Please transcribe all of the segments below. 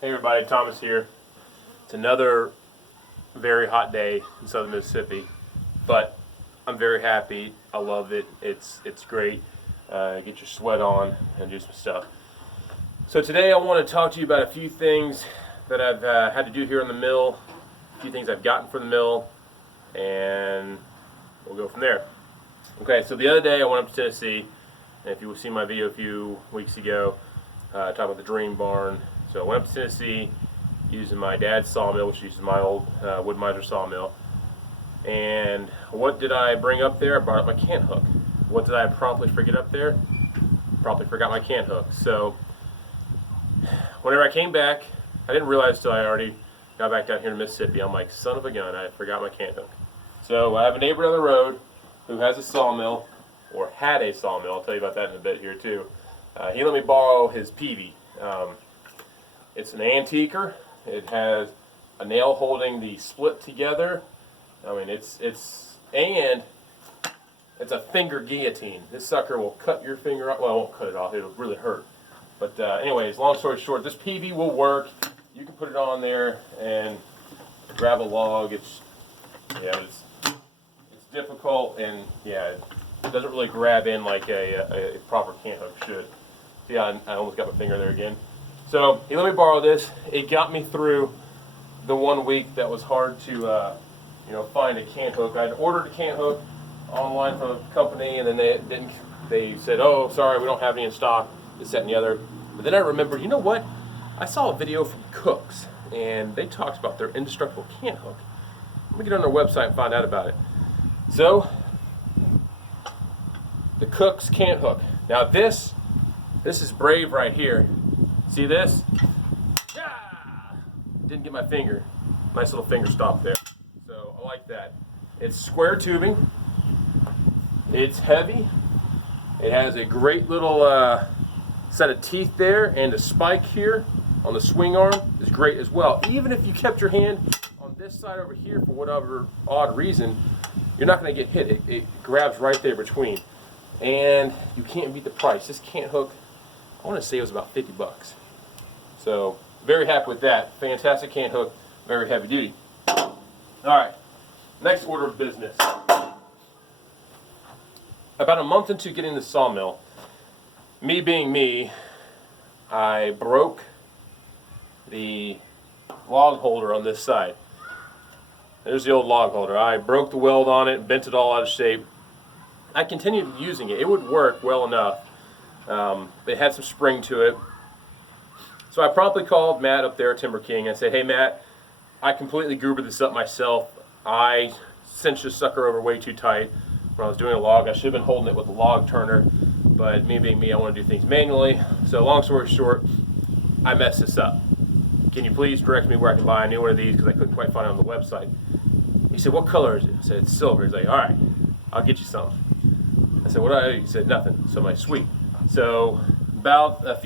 Hey everybody, Thomas here. It's another very hot day in southern Mississippi, but I'm very happy. I love it. It's great. Get your sweat on and do some stuff. So today I want to talk to you about a few things that I've had to do here in the mill, a few things I've gotten from the mill, and we'll go from there. Okay, so the other day I went up to Tennessee, and if you see my video a few weeks ago, talking about the Dream Barn. So I went up to Tennessee using my dad's sawmill, which uses my old wood miser sawmill. And what did I bring up there? I brought up my cant hook. What did I promptly forget up there? Probably forgot my cant hook. So whenever I came back, I didn't realize till I already got back down here to Mississippi. I'm like, son of a gun, I forgot my cant hook. So I have a neighbor down the road who has a sawmill, or had a sawmill. I'll tell you about that in a bit here too. He let me borrow his peavey. It's an antiquer. It has a nail holding the split together. I mean, it's a finger guillotine. This sucker will cut your finger off. Well, it won't cut it off. It'll really hurt. But anyways, long story short, this peavey will work. You can put it on there and grab a log. It's difficult, and yeah, it doesn't really grab in like a proper cant hook should. See, I almost got my finger there again. So he let me borrow this. It got me through the 1 week that was hard to find a cant hook. I'd ordered a cant hook online from a company, and then they said, oh, sorry, we don't have any in stock, this, that, and the other. But then I remembered, you know what? I saw a video from Cooks, and they talked about their indestructible cant hook. Let me get on their website and find out about it. So, the Cooks cant hook. Now this is brave right here. See this? Yeah! Didn't get my finger. Nice little finger stop there. So I like that. It's square tubing. It's heavy. It has a great little set of teeth there, and the spike here on the swing arm is great as well. Even if you kept your hand on this side over here for whatever odd reason, you're not going to get hit. It grabs right there between. And you can't beat the price. This cant hook, I want to say it was about 50 bucks. So, very happy with that. Fantastic cant hook, very heavy duty. Alright, next order of business. About a month into getting the sawmill, me being me, I broke the log holder on this side. There's the old log holder. I broke the weld on it, bent it all out of shape. I continued using it. It would work well enough. It had some spring to it. So I promptly called Matt up there at Timber King and said, hey Matt, I completely goobered this up myself. I cinched this sucker over way too tight when I was doing a log. I should have been holding it with a log turner, but me being me, I want to do things manually. So long story short, I messed this up. Can you please direct me where I can buy a new one of these, because I couldn't quite find it on the website. He said, what color is it? I said, it's silver. He's like, all right, I'll get you some. I said, what do I do? He said, nothing. So I'm like, sweet. So about a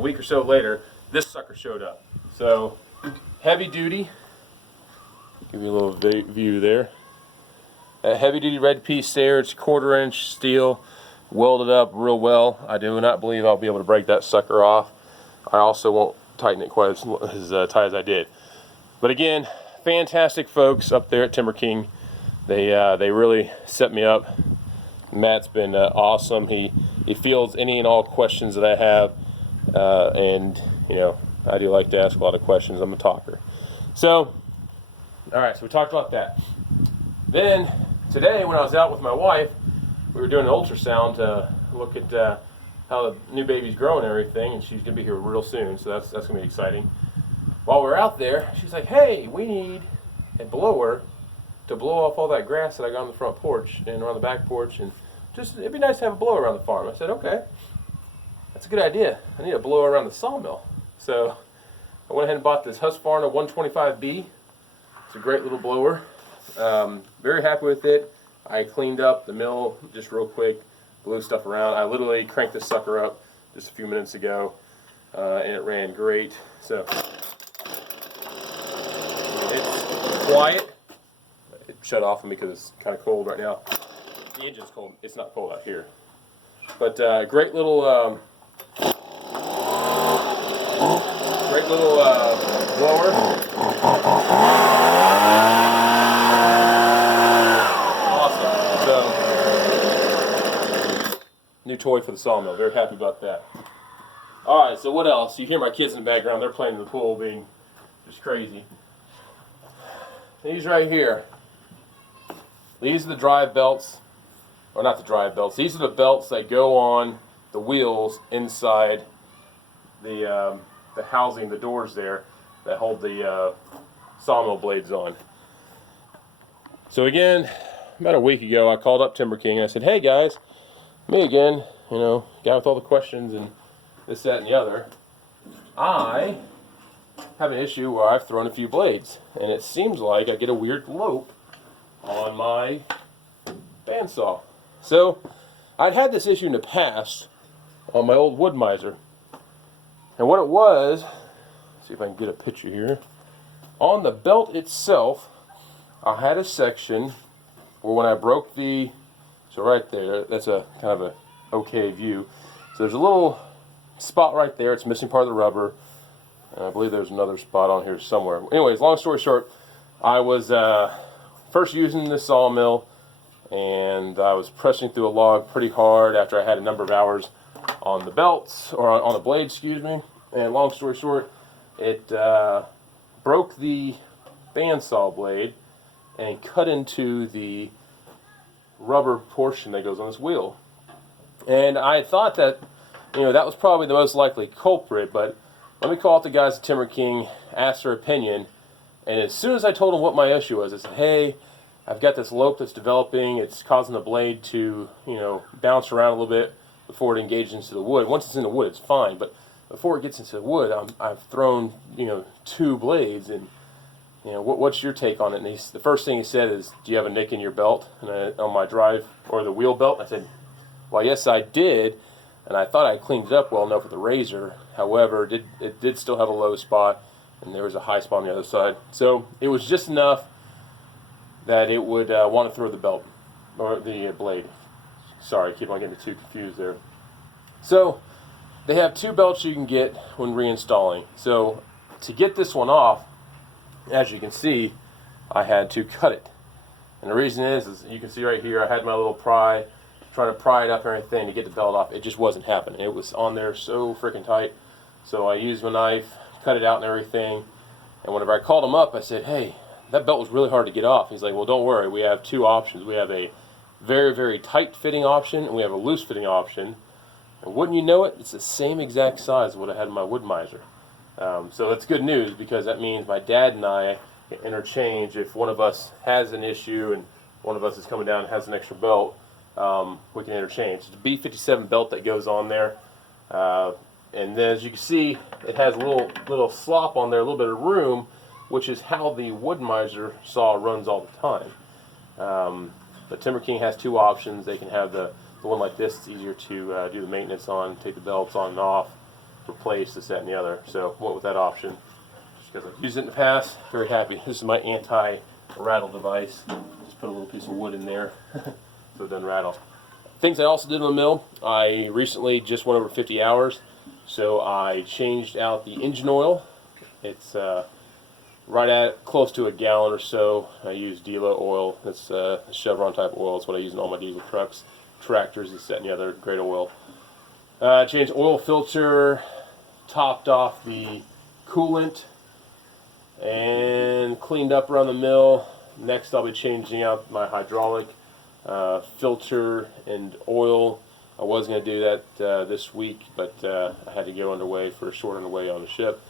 week or so later, this sucker showed up. So heavy duty. Give you a little view there. A heavy duty red piece there. It's 1/4 inch steel, welded up real well. I do not believe I'll be able to break that sucker off. I also won't tighten it quite as tight as I did. But again, fantastic folks up there at Timber King. They really set me up. Matt's been awesome. He fields any and all questions that I have, and I do like to ask a lot of questions. I'm a talker. So, all right. So we talked about that. Then today, when I was out with my wife, we were doing an ultrasound to look at how the new baby's growing and everything, and she's gonna be here real soon. So that's gonna be exciting. While we're out there, she's like, "Hey, we need a blower to blow off all that grass that I got on the front porch and around the back porch, and just it'd be nice to have a blower around the farm." I said, "Okay, that's a good idea. I need a blower around the sawmill." So I went ahead and bought this Husqvarna 125B. It's a great little blower. Very happy with it. I cleaned up the mill just real quick, blew stuff around. I literally cranked this sucker up just a few minutes ago, and it ran great. So it's quiet. It shut off on me because it's kind of cold right now. The engine's cold. It's not cold out here. But great little great little blower. Awesome. So, new toy for the sawmill. Very happy about that. Alright, so what else? You hear my kids in the background. They're playing in the pool, being just crazy. These right here. These are the drive belts. Or not the drive belts. These are the belts that go on the wheels inside the housing, the doors there, that hold the sawmill blades on. So again, about a week ago, I called up Timber King and I said, "Hey guys, me again, you know, guy with all the questions and this, that, and the other. I have an issue where I've thrown a few blades, and it seems like I get a weird lope on my bandsaw." So I'd had this issue in the past on my old wood miser, and what it was, let's see if I can get a picture here. On the belt itself, I had a section where when I broke the, so right there, that's a kind of a okay view. So there's a little spot right there. It's missing part of the rubber. I believe there's another spot on here somewhere. Anyways, long story short, I was first using the sawmill, and I was pressing through a log pretty hard after I had a number of hours on the belts, or on the blade, excuse me. And long story short, it broke the bandsaw blade and cut into the rubber portion that goes on this wheel. And I thought that, you know, that was probably the most likely culprit, but let me call out the guys at Timber King, ask their opinion, and as soon as I told them what my issue was, I said, "Hey, I've got this lope that's developing. It's causing the blade to, you know, bounce around a little bit before it engages into the wood. Once it's in the wood, it's fine, but before it gets into the wood, I've thrown, you know, 2 blades, and, you know, what's your take on it?" And the first thing he said is, "Do you have a nick in your belt?" And on my drive, or the wheel belt? I said, "Well, yes, I did, and I thought I cleaned it up well enough with a razor. However, it did still have a low spot, and there was a high spot on the other side. So it was just enough that it would want to throw the belt, or the blade." Sorry, I keep on getting too confused there. So they have 2 belts you can get when reinstalling. So to get this one off, as you can see, I had to cut it. And the reason is you can see right here, I had my little pry, trying to pry it up and everything to get the belt off. It just wasn't happening. It was on there so freaking tight. So I used my knife, cut it out and everything. And whenever I called him up, I said, "Hey, that belt was really hard to get off." He's like, "Well, don't worry. We have 2 options. We have a very, very tight fitting option, and we have a loose fitting option. And wouldn't you know it, it's the same exact size as what I had in my wood miser." So that's good news, because that means my dad and I can interchange. If one of us has an issue and one of us is coming down and has an extra belt, we can interchange. It's a B57 belt that goes on there. And then, as you can see, it has a little slop on there, a little bit of room, which is how the wood miser saw runs all the time. But Timber King has 2 options. They can have the one like this. It's easier to do the maintenance on, take the belts on and off, replace this, that, and the other. So went with that option just because I've used it in the past. Very happy. This is my anti-rattle device. Just put a little piece of wood in there so it doesn't rattle. Things I also did in the mill, I recently just went over 50 hours. So I changed out the engine oil. It's right at close to a gallon or so. I use Delo oil. It's a Chevron type oil. It's what I use in all my diesel trucks, tractors, this, that, and the other. Great oil. Changed oil filter, topped off the coolant, and cleaned up around the mill. Next, I'll be changing out my hydraulic filter and oil. I was going to do that this week, but I had to go underway for a short underway on the ship.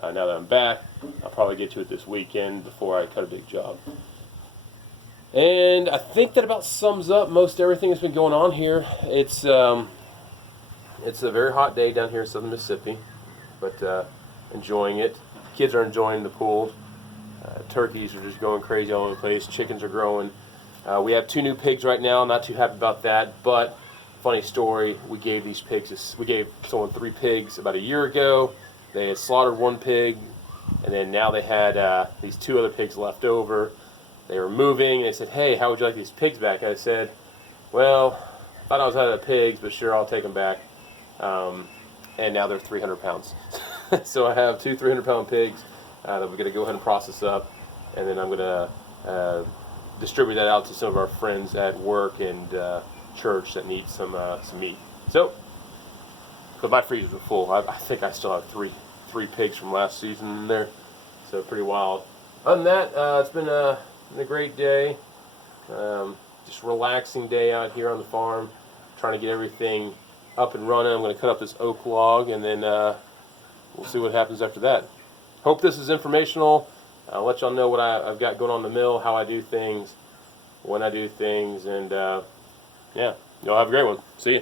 Now that I'm back, I'll probably get to it this weekend before I cut a big job. And I think that about sums up most everything that's been going on here. It's a very hot day down here in southern Mississippi, but enjoying it. Kids are enjoying the pool. Turkeys are just going crazy all over the place. Chickens are growing. We have 2 new pigs right now. Not too happy about that, but funny story. We gave someone 3 pigs about a year ago. They had slaughtered 1 pig, and then now they had these 2 other pigs left over. They were moving, and they said, "Hey, how would you like these pigs back?" I said, "Well, I thought I was out of the pigs, but sure, I'll take them back." And now they're 300 pounds. So I have two 300-pound pigs that we're going to go ahead and process up, and then I'm going to distribute that out to some of our friends at work and church that need some meat. So, but my freezers are full. I think I still have three pigs from last season in there, so pretty wild. Other than that, it's been a great day. Just relaxing day out here on the farm, trying to get everything up and running. I'm going to cut up this oak log, and then we'll see what happens after that. Hope this is informational. I'll let y'all know what I've got going on in the mill, how I do things, when I do things, and yeah, y'all have a great one. See ya.